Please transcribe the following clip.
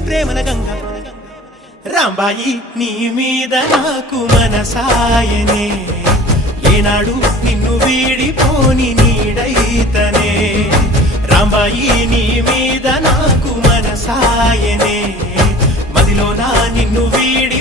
ప్రేమల గంగ రాంబాయి నీ మీద నాకు మనసాయనే ఏనాడు నిన్ను వీడిపోని నీడైతనే రాంబాయి నీ మీద నాకు మనసాయనే మదిలో నా నిన్ను వీడి